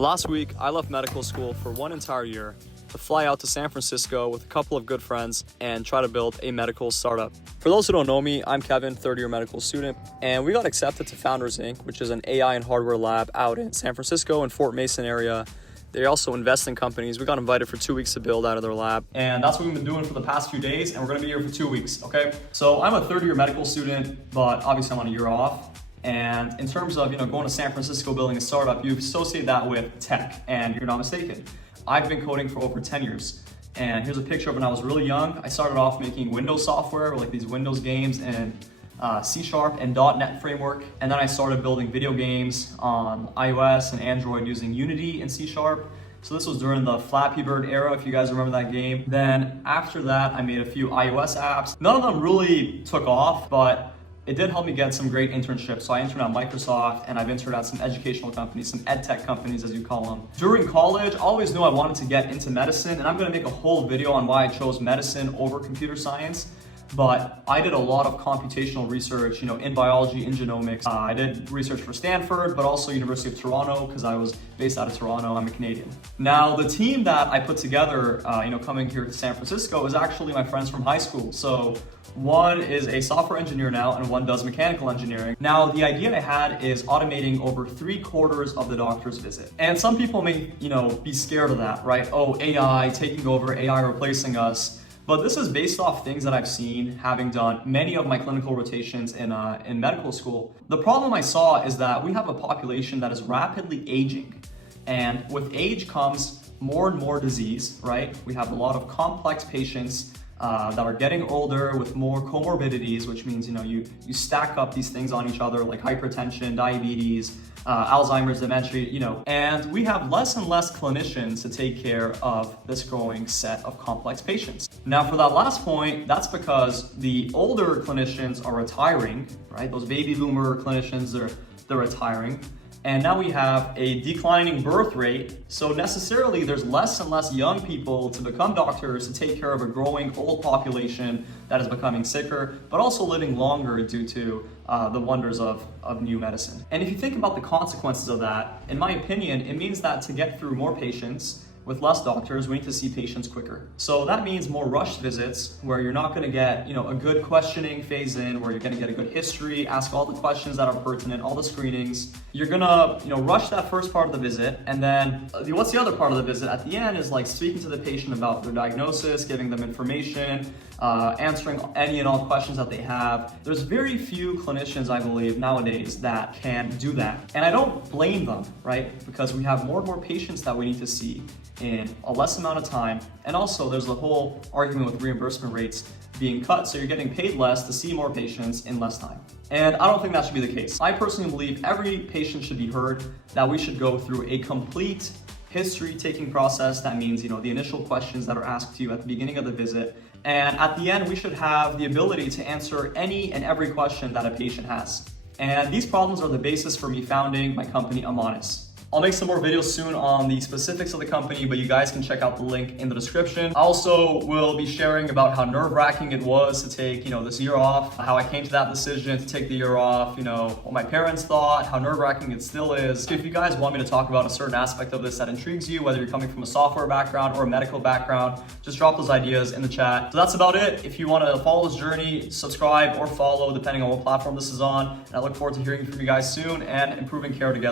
Last week, I left medical school for one entire year to fly out to San Francisco with a couple of good friends and try to build a medical startup. For those who don't know me, I'm Kevin, third-year medical student, and we got accepted to Founders Inc., which is an AI and hardware lab out in San Francisco and Fort Mason area. They also invest in companies. We got invited for 2 weeks to build out of their lab. And that's what we've been doing for the past few days, and we're gonna be here for 2 weeks, okay? So I'm a third-year medical student, but obviously I'm on a year off. And in terms of going to San Francisco building a startup, you associate that with tech, and you're not mistaken. I've been coding for over 10 years. And here's a picture of when I was really young. I started off making Windows software, like these Windows games in C# and .NET framework. And then I started building video games on iOS and Android using Unity and C#. So this was during the Flappy Bird era, if you guys remember that game. Then after that, I made a few iOS apps. None of them really took off, but it did help me get some great internships. So I interned at Microsoft, and I've interned at some educational companies, some ed tech companies as you call them. During college, I always knew I wanted to get into medicine, and I'm gonna make a whole video on why I chose medicine over computer science. But I did a lot of computational research, in biology, in genomics. I did research for Stanford, but also University of Toronto, because I was based out of Toronto. I'm a Canadian. Now, the team that I put together, coming here to San Francisco is actually my friends from high school. So one is a software engineer now, and one does mechanical engineering. Now, the idea I had is automating over 3/4 of the doctor's visit. And some people may, be scared of that, right? Oh, AI taking over, AI replacing us. But this is based off things that I've seen, having done many of my clinical rotations in medical school. The problem I saw is that we have a population that is rapidly aging. And with age comes more and more disease, right? We have a lot of complex patients that are getting older with more comorbidities, which means, you stack up these things on each other like hypertension, diabetes, Alzheimer's, dementia, and we have less and less clinicians to take care of this growing set of complex patients. Now, for that last point, that's because the older clinicians are retiring, right? Those baby boomer clinicians, they're retiring. And now we have a declining birth rate. So necessarily there's less and less young people to become doctors to take care of a growing old population that is becoming sicker, but also living longer due to the wonders of new medicine. And if you think about the consequences of that, in my opinion, it means that to get through more patients with less doctors, we need to see patients quicker. So that means more rushed visits where you're not gonna get, a good questioning phase in, where you're gonna get a good history, ask all the questions that are pertinent, all the screenings. You're gonna, rush that first part of the visit, and then what's the other part of the visit? At the end is like speaking to the patient about their diagnosis, giving them information, answering any and all questions that they have. There's very few clinicians, I believe, nowadays that can do that. And I don't blame them, right? Because we have more and more patients that we need to see in a less amount of time. And also there's the whole argument with reimbursement rates being cut, so you're getting paid less to see more patients in less time. And I don't think that should be the case. I personally believe every patient should be heard, that we should go through a complete history-taking process. That means, the initial questions that are asked to you at the beginning of the visit. And at the end, we should have the ability to answer any and every question that a patient has. And these problems are the basis for me founding my company, Amonis. I'll make some more videos soon on the specifics of the company, but you guys can check out the link in the description. I also will be sharing about how nerve-wracking it was to take, this year off, how I came to that decision to take the year off, what my parents thought, how nerve-wracking it still is. If you guys want me to talk about a certain aspect of this that intrigues you, whether you're coming from a software background or a medical background, just drop those ideas in the chat. So that's about it. If you want to follow this journey, subscribe or follow, depending on what platform this is on. And I look forward to hearing from you guys soon and improving care together.